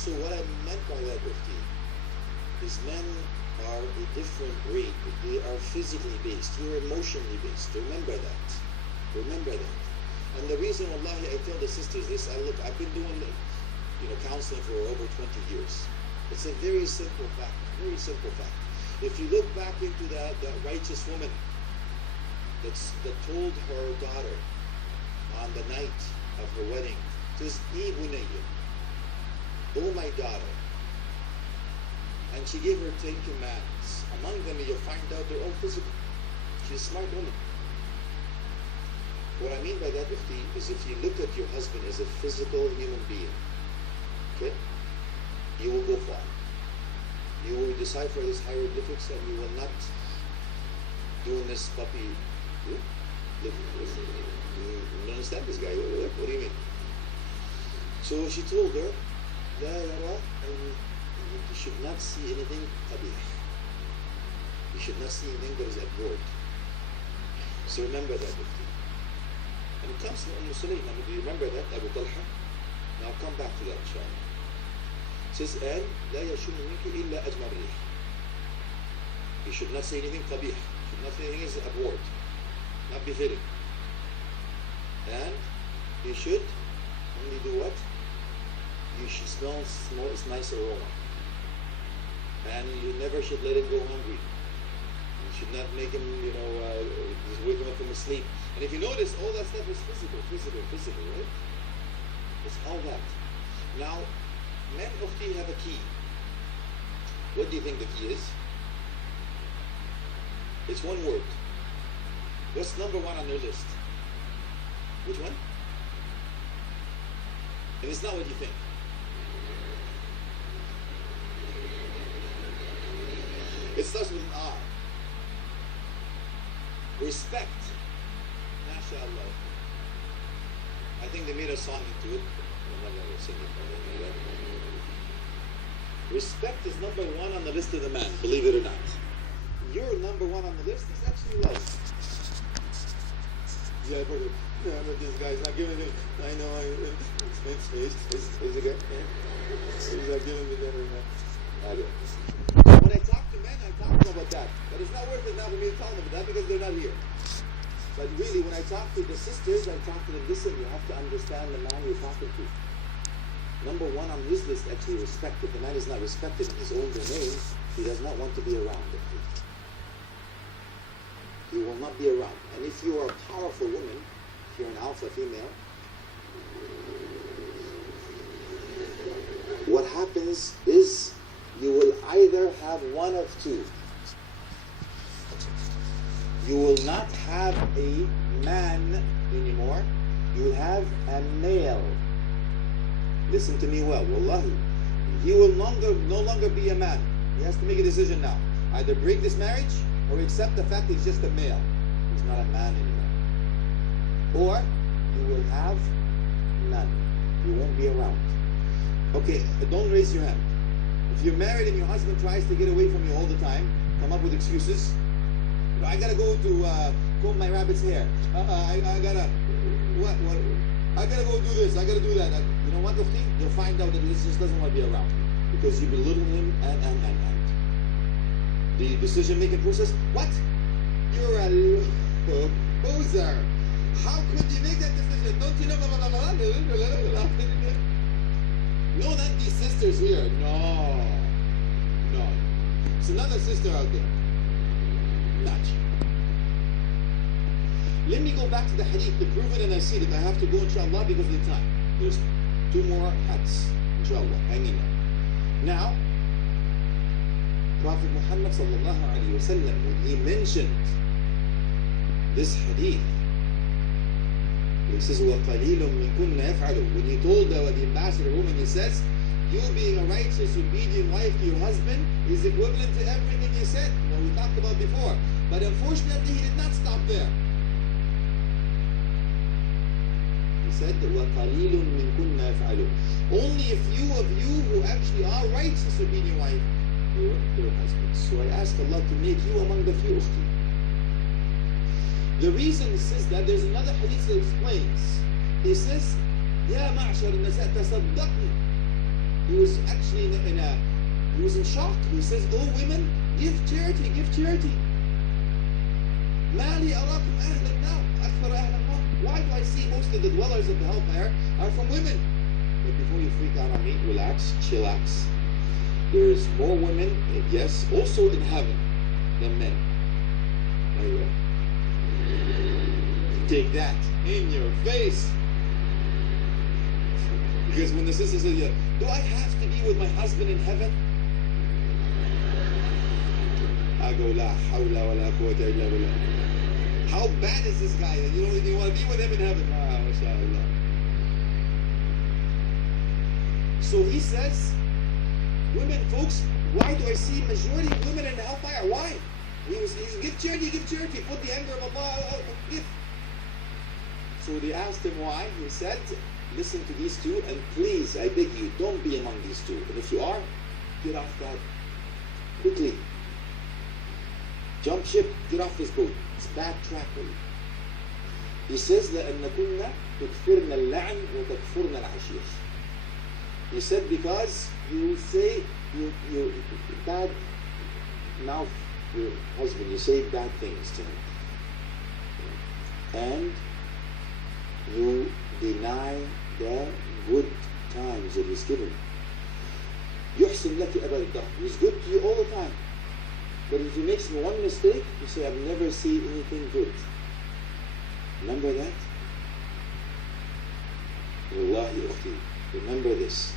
So what I meant by that, Mufti, is men are a different breed. They are physically based. You're emotionally based. Remember that. Remember that. And the reason, wallahi, I tell the sisters this, I've been doing, counseling for over 20 years. It's a very simple fact. Very simple fact. If you look back into that righteous woman that told her daughter on the night of her wedding, says, "Ibunayya, oh my daughter," and she gave her 10 commands. Among them, you'll find out they're all physical. She's a smart woman. What I mean by that, is if you look at your husband as a physical human being, okay, you will go far. You will decipher his hieroglyphics and you will not do this puppy. You understand this guy? What do you mean? So she told her, "La yara," you should not see anything qabih. You should not see anything that is abhorrent. So remember that, Mufti. And it comes from Sulaym. Do you remember that, Abu Talha? Now I'll come back to that, inshallah. It says, "And la yashum minki illa ajmar rih." You should not say anything qabih. You should not say anything is abhorrent, not befitting. And you should only do what? You should smell its nice aroma. And you never should let him go hungry. You should not make him, just wake him up from his sleep. And if you notice, all that stuff is physical, right? It's all that. Now, men often have a key. What do you think the key is? It's one word. What's number one on their list? Which one? And it's not what you think. It starts with an R. Respect. MashaAllah. I think they made a song into it. I'm not going to sing it. Respect is number one on the list of the man, believe it or not. Your number one on the list is actually love. Yeah, but this guy's not giving me. I know. Is it good? He's not giving me that right now. When I talk to men, I talk to them about that. But it's not worth it now for me to talk about that because they're not here. But really, when I talk to the sisters, I talk to them, listen, you have to understand the man you're talking to. Number one on his list, actually, respect. If the man is not respected in his own domain, he does not want to be around it. He will not be around. And if you are a powerful woman, if you're an alpha female, what happens is you will either have one of two. You will not have a man anymore. You will have a male. Listen to me well. Wallahi. He will no longer be a man. He has to make a decision now. Either break this marriage or accept the fact that he's just a male. He's not a man anymore. Or you will have none. You won't be around. Okay, don't raise your hand. If you're married and your husband tries to get away from you all the time, come up with excuses. I gotta go to comb my rabbit's hair. I gotta go do this. I gotta do that. You know what, Mufti? You'll find out that he just doesn't want to be around because you belittle him and. The decision-making process. What? You're a loser. How could you make that decision? Don't you know? No, not these sisters here. No. It's another sister out there. Not you. Let me go back to the hadith to prove it, and I see that I have to go, inshallah, because of the time. There's 2 more hadiths, inshallah, hanging on. Now, Prophet Muhammad sallallahu alaihi wasallam, when he mentioned this hadith, he says, وَقَلِيلٌ مِنْكُنَّ يَفْعَلُ. When he told the ambassador woman, he says, you being a righteous, obedient wife to your husband is equivalent to everything he said, what we talked about before. But unfortunately, he did not stop there. He said, وَقَلِيلٌ مِنْكُنَّ يَفْعَلُ. Only a few of you who actually are righteous, obedient wife to your husband. So I ask Allah to make you among the few. The reason he says that, there's another hadith that explains. He says, يَا مَعْشَرَ النَّسَاءِ تَصَدَّقْنِ he was actually he was in shock. He says, "Oh women, give charity, give charity. Mali arakum ahlan now, akthar ahlan now." Why do I see most of the dwellers of the hellfire are from women? But before you freak out on me, relax, chillax. There's more women, yes, also in heaven than men. Anyway, take that in your face. Because when the sister says, "Yeah, do I have to be with my husband in heaven?" I go, "La hawla wa la quwwata illa billah." How bad is this guy that you don't even want to be with him in heaven? Ah, mashallah. So he says, women, folks, why do I see majority of women in the hellfire? Why? He's give charity, put the anger of Allah, give. So they asked him why. He said, listen to these two, and please, I beg you, don't be among these two. And if you are, get off that quickly. Jump ship, get off this boat. It's bad track for you. He says, لأن كنا تكفرنا اللعن وتكفرنا العشير. He said, because you say you bad mouth your husband, you say bad things to him, and you deny the good times that he's given. يحسن لك أبد الدهر. He's good to you all the time. But if he makes one mistake, you say, I've never seen anything good. Remember that? Wallahi ukhti, remember this.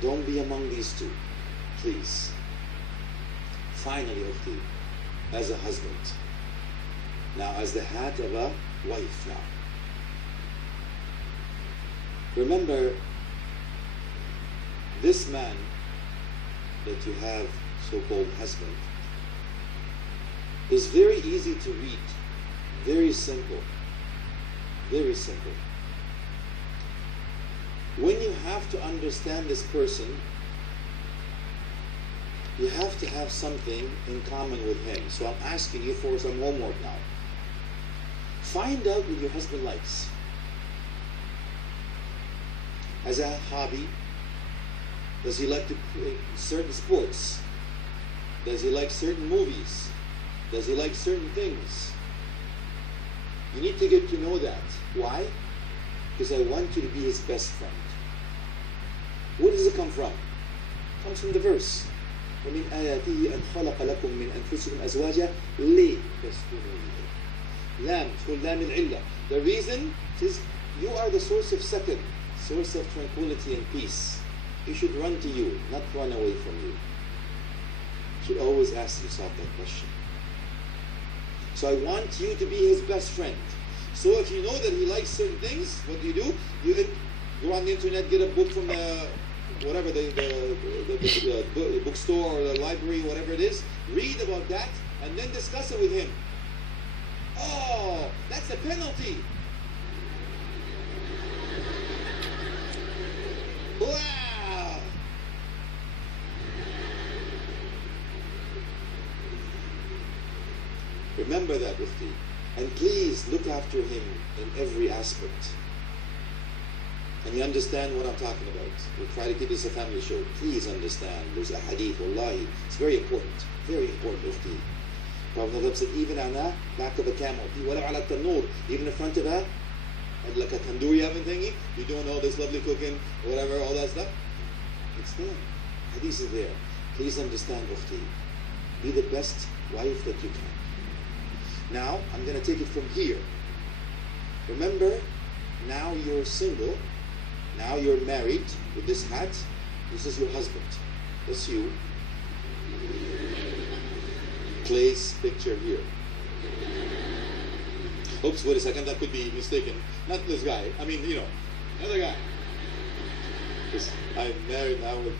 Don't be among these two, please. Finally, ukhti, as a husband, now as the head of a wife now. Remember, this man that you have, so-called husband, is very easy to read, very simple, very simple. When you have to understand this person, you have to have something in common with him. So I'm asking you for some homework now. Find out what your husband likes. As a hobby, does he like to play certain sports? Does he like certain movies? Does he like certain things? You need to get to know that. Why? Because I want you to be his best friend. Where does it come from? It comes from the verse. وَمِنْ آيَاتِهِ أَنْ خَلَقَ لَكُم مِّنْ أَنفُسِكُمْ أَزْوَاجًا لِتَسْكُنُوا إِلَيْهَا. Lam, lam al-illa. The reason is you are the source of second, source of tranquility and peace. He should run to you, not run away from you. You should always ask yourself that question. So I want you to be his best friend. So if you know that he likes certain things, what do? You go on the internet, get a book from the whatever the bookstore or the library, whatever it is. Read about that and then discuss it with him. Oh, that's a penalty. Wow. Remember that, Mufti. And please look after him in every aspect. And you understand what I'm talking about. We'll try to keep this a family show. Please understand. There's a hadith, wallahi. It's very important. Very important, Mufti. Prophet said, even on the back of a camel, even in front of her, like a tandoori oven thingy, you're doing all this lovely cooking, whatever, all that stuff. It's there. Hadith is there. Please understand, Mufti. Be the best wife that you can. Now, I'm going to take it from here. Remember, now you're single. Now you're married with this hat. This is your husband. That's you. Clay's picture here. Oops, wait a second. That could be mistaken. Not this guy. I mean, another guy. Because I'm married now with...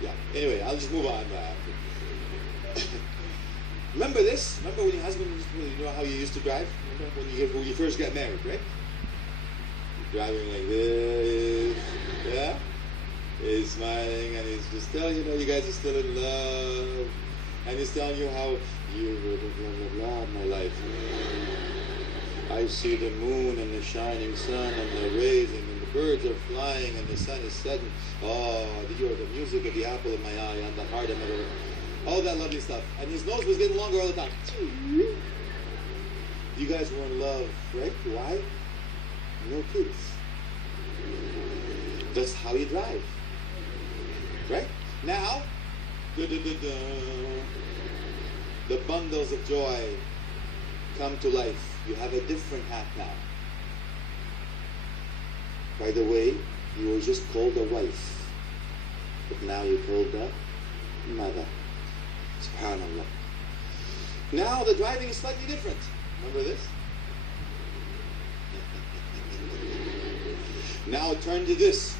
yeah. Anyway, I'll just move on. Remember this? Remember when your husband, you know how you used to drive? Remember when you first got married, right? You're driving like this, yeah? He's smiling and he's just telling you guys are still in love. And he's telling you how you blah, blah, blah, my life. I see the moon and the shining sun and the rays and the birds are flying and the sun is setting. Oh, you're the music of the apple of my eye and the heart of my mother. All that lovely stuff. And his nose was getting longer all the time. You guys were in love, right? Why? No kids. That's how you drive. Right? Now, the bundles of joy come to life. You have a different hat now. By the way, you were just called a wife, but now you're called a mother. SubhanAllah. Now the driving is slightly different. Remember this? Now turn to this.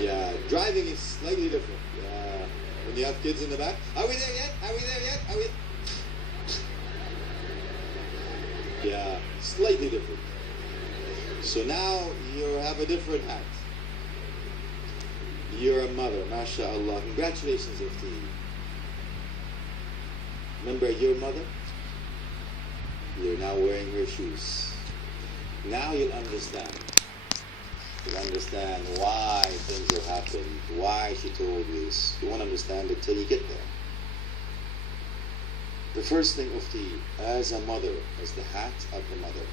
Yeah, driving is slightly different. Yeah. When you have kids in the back, are we there yet? Are we there yet? Are we? Yeah, slightly different. So now you have a different hat. You're a mother, mashallah. Congratulations, Ifti. Remember your mother? You're now wearing her shoes. Now you'll understand. You'll understand why things have happened, why she told you this. You won't understand it till you get there. The first thing, Ufti, as a mother, as the hat of the mother.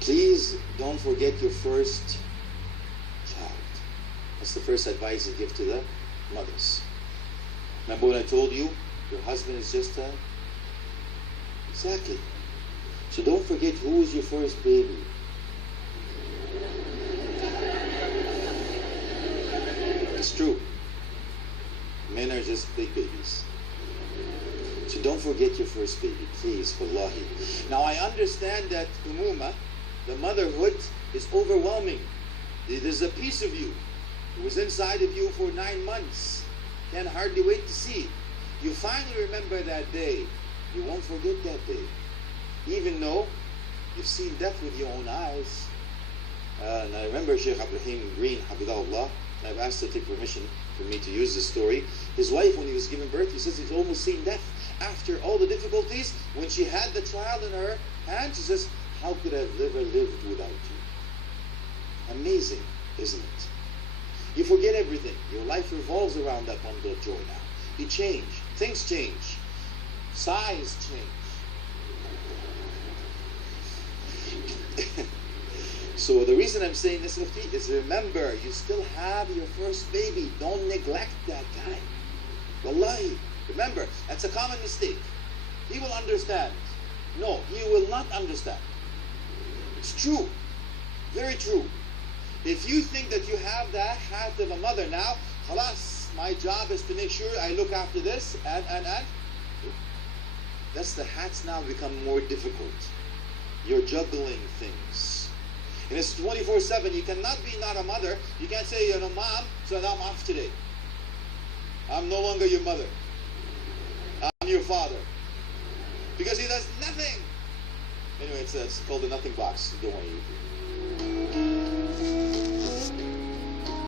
Please don't forget your first child. That's the first advice I give to the mothers. Remember when I told you, your husband is just a... Exactly. So don't forget who is your first baby. It's true. Men are just big babies. So don't forget your first baby, please, wallahi. Now I understand that umuma, the motherhood, is overwhelming. There's a piece of you. It was inside of you for 9 months. Can hardly wait to see. You finally remember that day. You won't forget that day. Even though you've seen death with your own eyes. And I remember Sheikh Ibrahim Green, Habibullah, I've asked to take permission for me to use this story. His wife, when he was giving birth, he says he's almost seen death. After all the difficulties, when she had the child in her hand, she says, how could I have ever lived without you? Amazing, isn't it? You forget everything. Your life revolves around that bundle of joy now. You change. Things change. Size change. So the reason I'm saying this, Mufti, is remember, you still have your first baby. Don't neglect that guy. Wallahi. Remember, that's a common mistake. He will understand. No, he will not understand. It's true. Very true. If you think that you have that hat of a mother now, khalas, my job is to make sure I look after this and. That's the hats now become more difficult. You're juggling things. And it's 24/7. You cannot be not a mother. You can't say, Mom, so I'm off today. I'm no longer your mother. I'm your father. Because he does nothing. Anyway, it's called the nothing box. Don't worry.